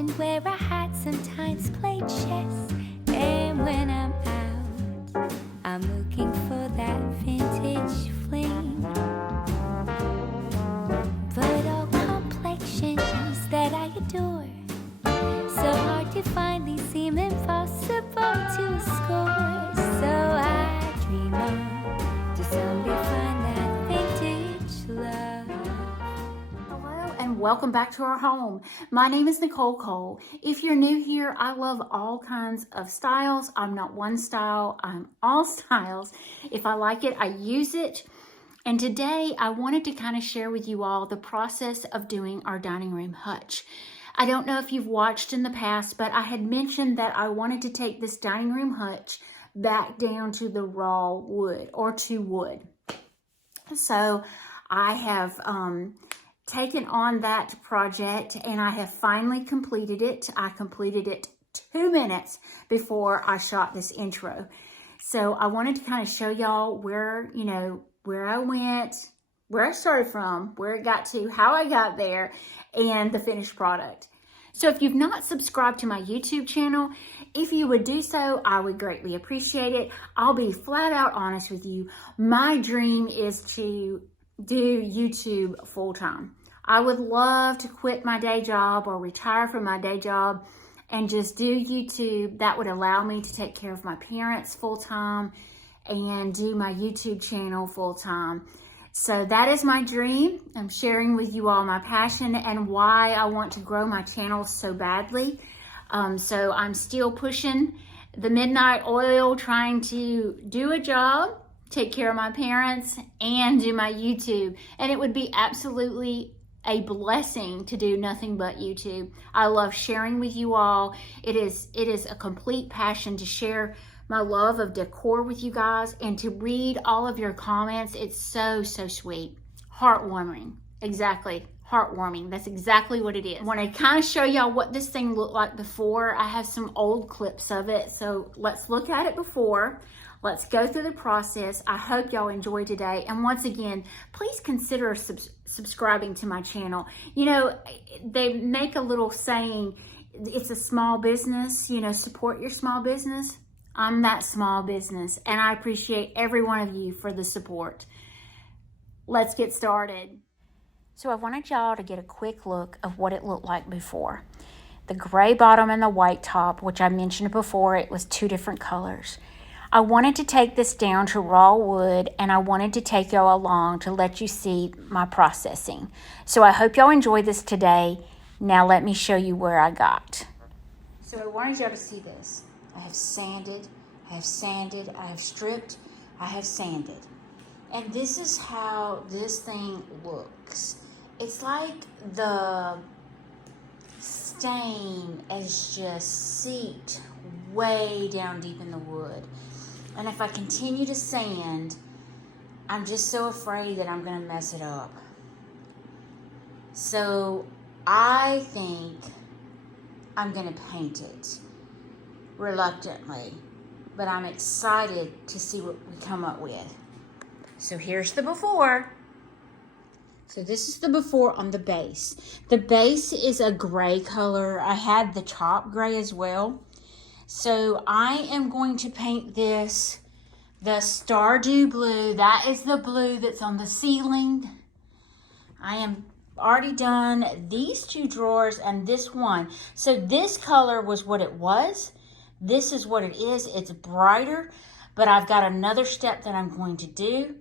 mansion where I had sometimes played chess. And when I'm out, I'm looking for that vintage fling. But all complexions that I adore, so hard to find, these seem impossible to score. So I dream on to someday find that vintage love. Hello and welcome back to our home. My name is Nicole Cole. If you're new here, I love all kinds of styles. I'm not one style, I'm all styles. If I like it, I use it. And today I wanted to kind of share with you all the process of doing our dining room hutch. I don't know if you've watched in the past, but I had mentioned that I wanted to take this dining room hutch back down to the raw wood or to wood. So I have taken on that project and I have finally completed it. I completed it 2 minutes before I shot this intro. So I wanted to kind of show y'all where, where I went, where I started from, where it got to, how I got there, and the finished product. So if you've not subscribed to my YouTube channel, if you would do so, I would greatly appreciate it. I'll be flat out honest with you. My dream is to do YouTube full time. I would love to quit my day job or retire from my day job and just do YouTube. That would allow me to take care of my parents full time and do my YouTube channel full time. So that is my dream. I'm sharing with you all my passion and why I want to grow my channel so badly. So I'm still pushing the midnight oil, trying to do a job, take care of my parents, and do my YouTube. And it would be absolutely a blessing to do nothing but YouTube. I love sharing with you all. It is a complete passion to share my love of decor with you guys and to read all of your comments. It's so sweet. Heartwarming. Exactly. Heartwarming. That's exactly what it is. I want to kind of show y'all what this thing looked like before. I have some old clips of it. So let's look at it before. Let's go through the process. I hope y'all enjoy today. And once again, please consider subscribing to my channel. They make a little saying, it's a small business, support your small business. I'm that small business, and I appreciate every one of you for the support. Let's get started. So I wanted y'all to get a quick look of what it looked like before. The gray bottom and the white top, which I mentioned before, it was 2 different colors. I wanted to take this down to raw wood, and I wanted to take y'all along to let you see my processing. So I hope y'all enjoy this today. Now let me show you where I got. So I wanted y'all to see this. I have sanded, I have stripped, I have sanded. And this is how this thing looks. It's like the stain is just seeped way down deep in the wood. And if I continue to sand, I'm just so afraid that I'm gonna mess it up. So I think I'm gonna paint it. Reluctantly, but I'm excited to see what we come up with. So here's the before. So this is the before on the base. The base is a gray color. I had the top gray as well. So I am going to paint this the Stardew blue. That is the blue that's on the ceiling. I am already done these 2 drawers and this one. So this color was what it was. This is what it is. It's brighter, but I've got another step that I'm going to do.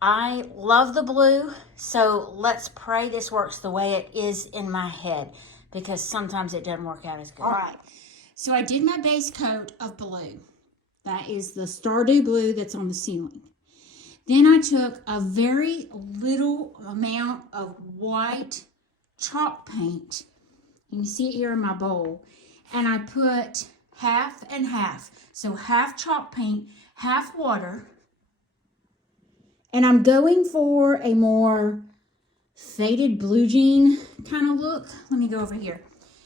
I love the blue, so let's pray this works the way it is in my head, because sometimes it doesn't work out as good. All right, so I did my base coat of blue. That is the Stardew blue that's on the ceiling. Then I took a very little amount of white chalk paint. You can see it here in my bowl. And I put half and half. So half chalk paint, half water. And I'm going for a more faded blue jean kind of look. Let me go over here.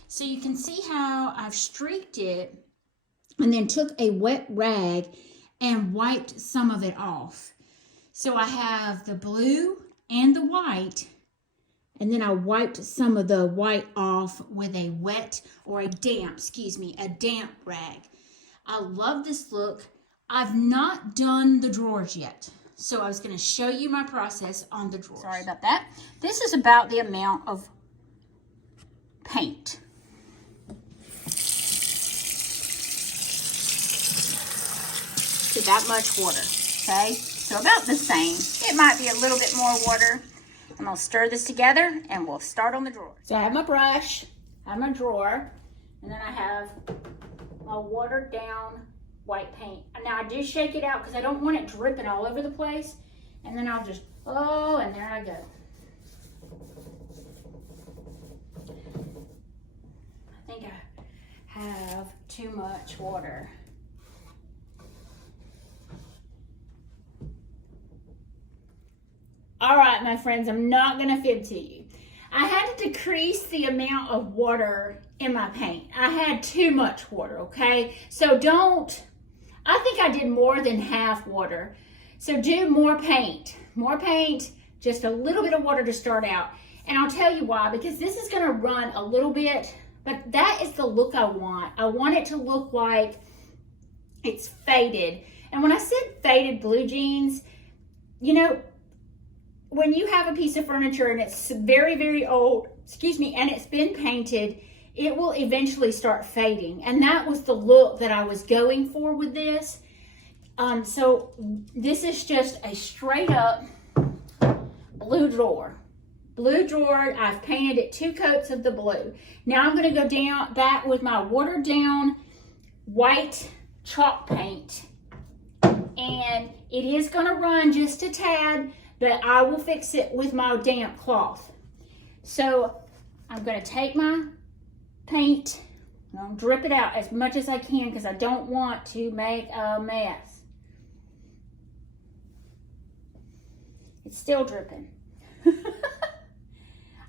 So you can see how I've streaked it and then took a wet rag and wiped some of it off. So I have the blue and the white and then I wiped some of the white off with a wet, or a damp rag. I love this look. I've not done the drawers yet, so I was going to show you my process on the drawers. Sorry about that. This is about the amount of paint. To that much water, okay? So about the same. It might be a little bit more water. I'm gonna stir this together and we'll start on the drawer. So I have my brush, I have my drawer, and then I have my watered down white paint. Now I do shake it out because I don't want it dripping all over the place. And then I'll just, oh, and there I go. I think I have too much water. All right, my friends, I'm not gonna fib to you. I had to decrease the amount of water in my paint. I had too much water, okay? So I think I did more than half water. So do more paint, just a little bit of water to start out. And I'll tell you why, because this is gonna run a little bit, but that is the look I want. I want it to look like it's faded. And when I said faded blue jeans, you know, when you have a piece of furniture and it's very, very old, and it's been painted, it will eventually start fading. And that was the look that I was going for with this. So this is just a straight up blue drawer. I've painted it 2 coats of the blue. Now I'm gonna go down that with my watered down white chalk paint. And it is gonna run just a tad, but I will fix it with my damp cloth. So I'm gonna take my paint, and I'll drip it out as much as I can because I don't want to make a mess. It's still dripping.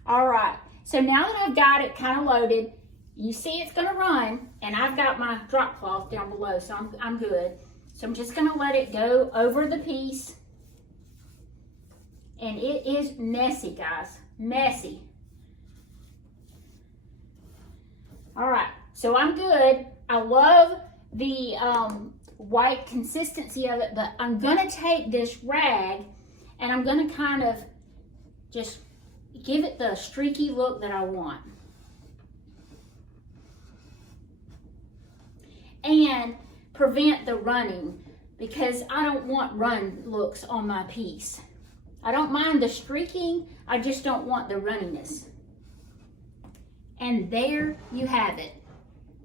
All right, so now that I've got it kind of loaded, you see it's gonna run, and I've got my drop cloth down below, so I'm good. So I'm just gonna let it go over the piece. And it is messy, guys, messy. All right, so I'm good. I love the white consistency of it, but I'm gonna take this rag and I'm gonna kind of just give it the streaky look that I want. And prevent the running, because I don't want run looks on my piece. I don't mind the streaking, I just don't want the runniness. And there you have it.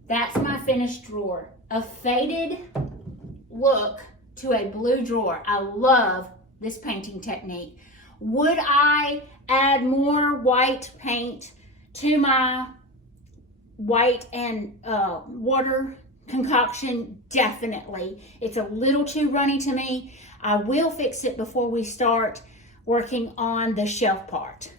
That's my finished drawer. A faded look to a blue drawer. I love this painting technique. Would I add more white paint to my white and water concoction? Definitely. It's a little too runny to me. I will fix it before we start working on the shelf part.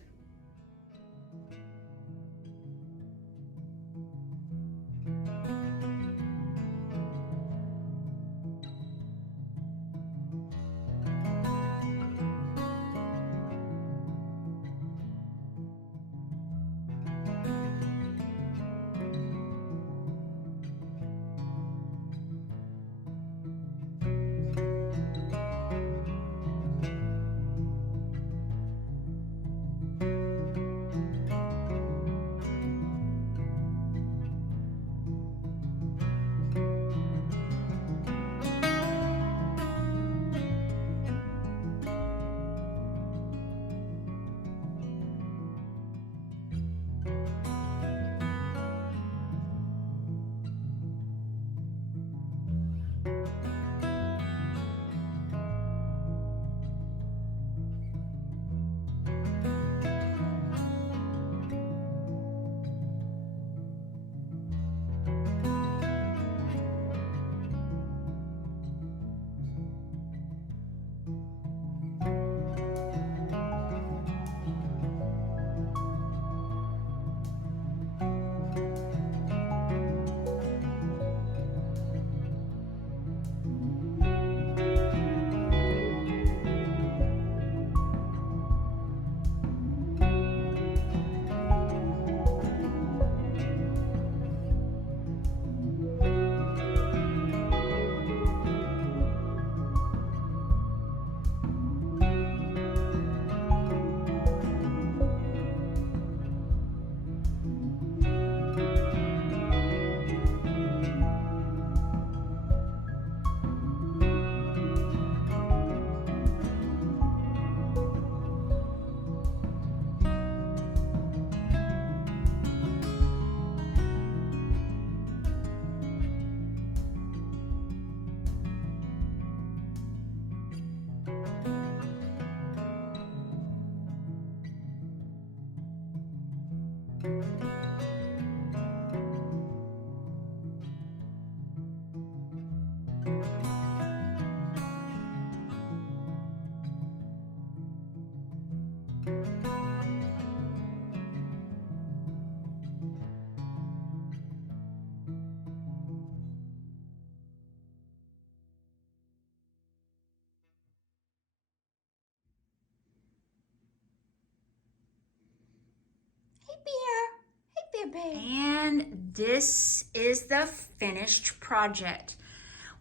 big. And this is the finished project.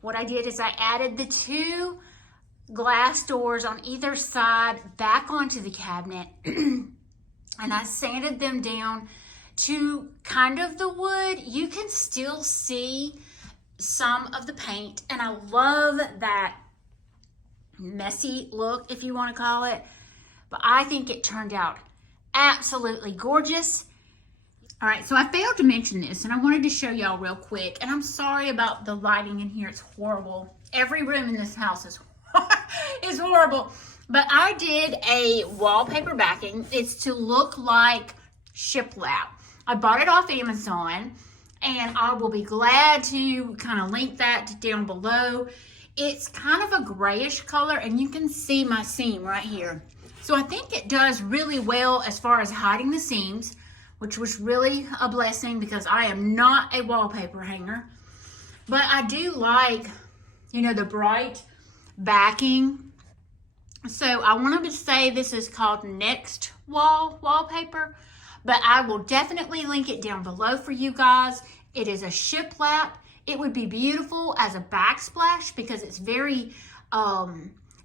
What I did is I added the 2 glass doors on either side back onto the cabinet and I sanded them down to kind of the wood. You can still see some of the paint, and I love that messy look, if you want to call it, but I think it turned out absolutely gorgeous. All right, so I failed to mention this, and I wanted to show y'all real quick, and I'm sorry about the lighting in here. It's horrible. Every room in this house is horrible, but I did a wallpaper backing. It's to look like shiplap. I bought it off Amazon, and I will be glad to kind of link that down below. It's kind of a grayish color, and you can see my seam right here. So I think it does really well as far as hiding the seams, which was really a blessing because I am not a wallpaper hanger. But I do like, you know, the bright backing. So I wanted to say this is called Next Wall Wallpaper, but I will definitely link it down below for you guys. It is a shiplap. It would be beautiful as a backsplash because it's very,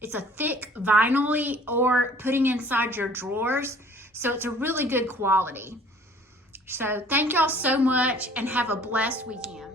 it's a thick vinyl-y or putting inside your drawers. So it's a really good quality. So thank y'all so much and have a blessed weekend.